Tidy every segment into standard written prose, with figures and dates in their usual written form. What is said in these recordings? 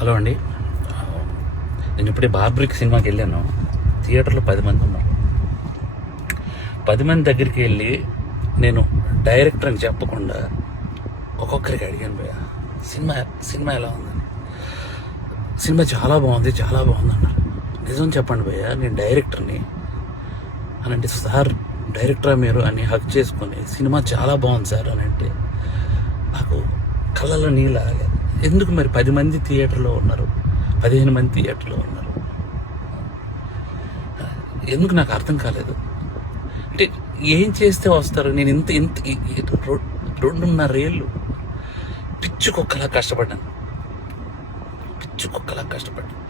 Hello అండి, నేను ఇప్పుడే బార్బరిక్ సినిమాకి వెళ్ళాను. థియేటర్లో 10 మంది ఉన్నారు. 10 మంది దగ్గరికి వెళ్ళి నేను డైరెక్టర్ అని చెప్పకుండా ఒక్కొక్కరికి అడిగాను, భయ్య సినిమా ఎలా ఉందని. సినిమా చాలా బాగుంది అన్నారు. నిజం చెప్పండి భయ్య, నేను డైరెక్టర్ని అని అంటే, సార్ డైరెక్టరా మీరు అని హక్ చేసుకుని సినిమా చాలా బాగుంది సార్ అని అంటే నాకు కళ్ళలో నీళ్ళు ఆగలేదు. ఎందుకు మరి 10 మంది థియేటర్లో ఉన్నారు, 15 మంది థియేటర్లో ఉన్నారు, ఎందుకు నాకు అర్థం కాలేదు. అంటే ఏం చేస్తే వస్తారు? నేను ఇంత 2.5 ఏళ్ళు పిచ్చుకొక్కలా కష్టపడ్డాను.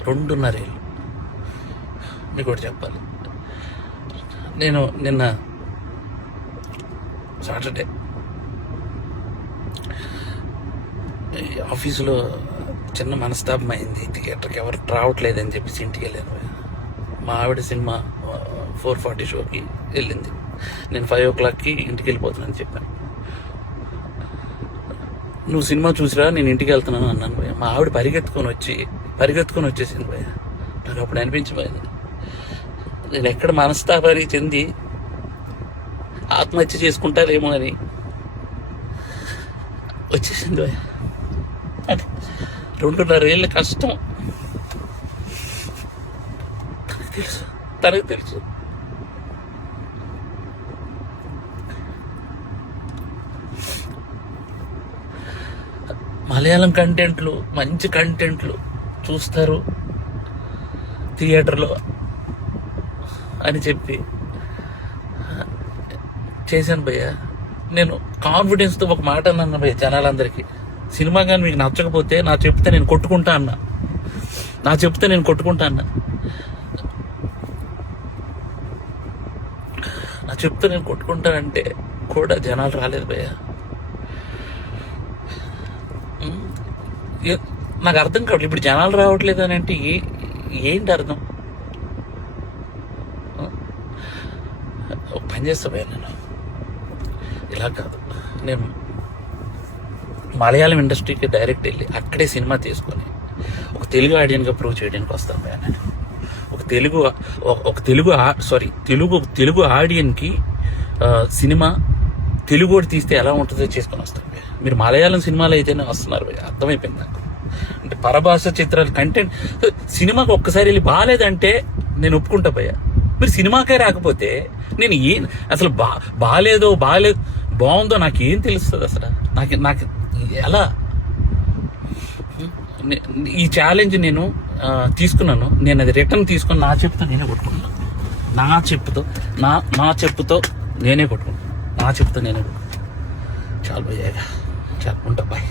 2.5 ఏళ్ళు. మీకు ఒకటి చెప్పాలి, నేను నిన్న సాటర్డే ఆఫీసులో చిన్న మనస్తాపం అయింది. థియేటర్కి ఎవరు రావట్లేదని చెప్పేసి ఇంటికి వెళ్ళాను. మా ఆవిడ సినిమా 4:40 షోకి వెళ్ళింది. నేను 5 o'clockకి ఇంటికి వెళ్ళిపోతున్నాను చెప్పాను. నువ్వు సినిమా చూసిరా, నేను ఇంటికి వెళ్తున్నాను అన్నాను భయ్య. మా ఆవిడ పరిగెత్తుకొని వచ్చేసింది భయ్య. నాకు అప్పుడు అనిపించిపోయింది, నేను ఎక్కడ మనస్తాపాన్ని చెంది ఆత్మహత్య చేసుకుంటారేమో అని వచ్చేసింది భయ్య. అది 2.5 ఏళ్ళ కష్టం తనకు తెలుసు. మలయాళం కంటెంట్లు, మంచి కంటెంట్లు చూస్తారు థియేటర్లో అని చెప్పి చేశాను భయ్య. నేను కాన్ఫిడెన్స్తో ఒక మాట అన్నాను భయ్య జనాలందరికీ, సినిమా కానీ మీకు నచ్చకపోతే నా చెప్తే నేను కొట్టుకుంటా అన్నా. నేను కొట్టుకుంటానంటే కూడా జనాలు రాలేదు భయ్య. నాకు అర్థం కావట్లేదు, ఇప్పుడు జనాలు రావట్లేదు అని అంటే ఏంటి అర్థం? ఒక పని చేస్తా భయ్య, నేను ఇలా కాదు, నేను మలయాళం ఇండస్ట్రీకి డైరెక్ట్ వెళ్ళి అక్కడే సినిమా తీసుకొని ఒక తెలుగు ఆడియన్గా ప్రూవ్ చేయడానికి వస్తాను భయ్య. నేను తెలుగు ఆడియన్కి సినిమా తెలుగు తీస్తే ఎలా ఉంటుందో చేసుకొని వస్తాను భయ్య. మీరు మలయాళం సినిమాలు అయితేనే వస్తున్నారు భయ్య, అర్థమైపోయింది నాకు. అంటే పరభాష చిత్రాలు కంటెంట్ సినిమాకి ఒక్కసారి వెళ్ళి బాగాలేదంటే నేను ఒప్పుకుంటా భయ్య. మీరు సినిమాకే రాకపోతే నేను అసలు బాగుందో నాకేం తెలుస్తుంది అసలు? నాకు ఎలా? ఈ ఛాలెంజ్ నేను తీసుకున్నాను, నేను అది రిటర్న్ తీసుకొని నా చెప్పుతో నేనే కొట్టుకుంటాను. నా చెప్పుతో నేనే కొట్టుకుంటాను. చాలు భయ్య, చాలు ఉంటా బాయ్.